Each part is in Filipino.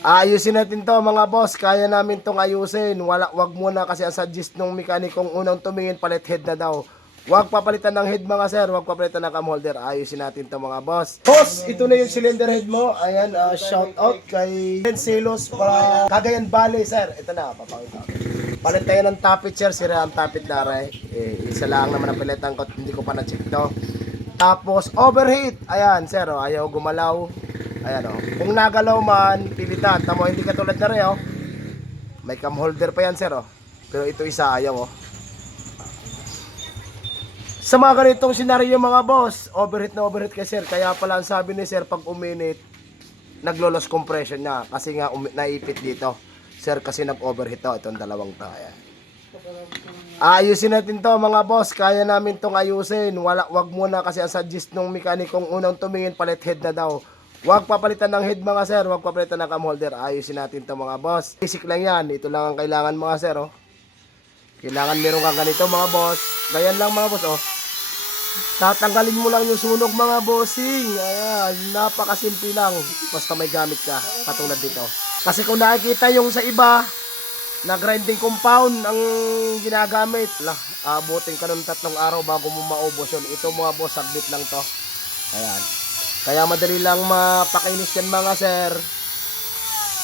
Ayusin natin to mga boss. Kaya namin tong ayusin. Wala, wag muna kasi ang suggest nung mekanikong unang tumingin palit head na daw. Wag papalitan ng head mga sir. Wag papalitan ng cam holder. Ayusin natin to mga boss. Boss, ito na yung cylinder head mo. Ayan, ah, shout out kay Ben Silos para Cagayan Valley sir. Ito na, papakita. Palit tayo ng tapit sir. Sira ang tapit na. Eh, isa lang naman ang palitan ko. Hindi ko pa na-check to. Tapos overheat. Ayan, sir, oh, ayaw gumalaw. Ayan oh. Kung nagalaw man, pilitan. Tamo hindi katulad na rin oh. May cam holder pa yan, sir oh. Pero ito isa ayaw oh. Sa mga ganitong senaryo mga boss, overheat na overheat kay sir. Kaya pala ang sabi ni sir pag uminit, naglolos compression niya kasi nga umi- naipit dito. Sir kasi nag-overheat to itong dalawang to. Ayan. Ayusin natin to mga boss. Kaya namin tong ayusin. Wala, wag muna kasi ang suggest nung mekanikong unang tumingin palit head na daw. Wag papalitan ng head mga sir. Wag papalitan ng cam holder. Ayusin natin to mga boss. Basic lang yan. Ito lang ang kailangan mga sir. Oh. Kailangan meron kang ganito mga boss. Ganyan lang mga boss. Oh. Tatanggalin mo lang yung sunog mga bossing. Ayan, napakasimple lang. Basta may gamit ka, katulad dito. Kasi kung nakikita yung sa iba, na grinding compound ang ginagamit, lah, abutin ka ng tatlong araw bago mo maubos yun. Ito mga boss, saglit lang to. Ayan. Kaya madali lang mapakinis yan mga sir.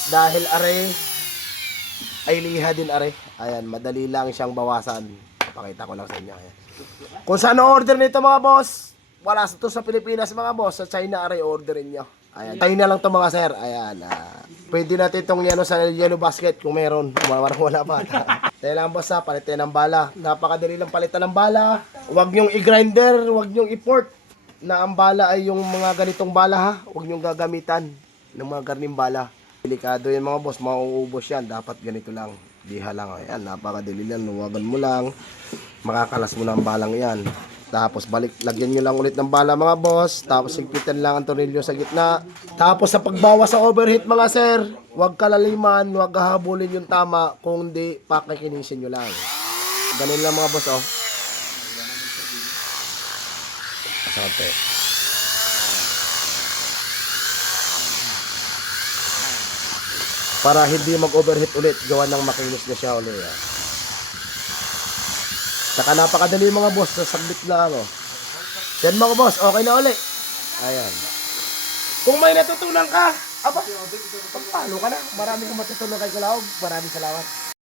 Dahil are, ay liha din are. Ayan, madali lang siyang bawasan. Pakita ko lang sa inyo. Ayan. Kung saan order nito mga boss, wala sa to sa Pilipinas mga boss, sa China aray orderin nyo. Ayan. Tayo na lang to mga sir. Ayan. ah. pwede natin itong yellow sa yellow basket kung meron. Wala, wala pa. Tayo lang boss ha, palitin ng bala. Napakadali lang palitan ng bala. Huwag nyong i-grinder, huwag nyong i-port na ang bala ay yung mga ganitong bala ha. Huwag nyong gagamitan ng mga garning bala. Delikado yan mga boss, mauubos yan. Dapat ganito lang. Diha lang. Ayan, napakadali lang. Luwagan mo lang. Makakalas mo na ang balang yan. Tapos balik, lagyan nyo lang ulit ng bala mga boss. Tapos higpitan lang ang tornilyo sa gitna. Tapos sa pagbawas sa overheat mga sir, huwag kalaliman, huwag hahabulin yung tama. Kung di, pakikinisin nyo lang. Ganun lang mga boss oh. Sabi. Para hindi mag-overheat ulit, gawa ng makinis na siya ulit. ah. Saka napakadali mga boss, sa saglit lang oh. Yan mga boss, okay na uli. Ayan. Kung may natutunan ka, aba, pagpalo ka na. Maraming kang matutunan kay Kalaog. Maraming salamat.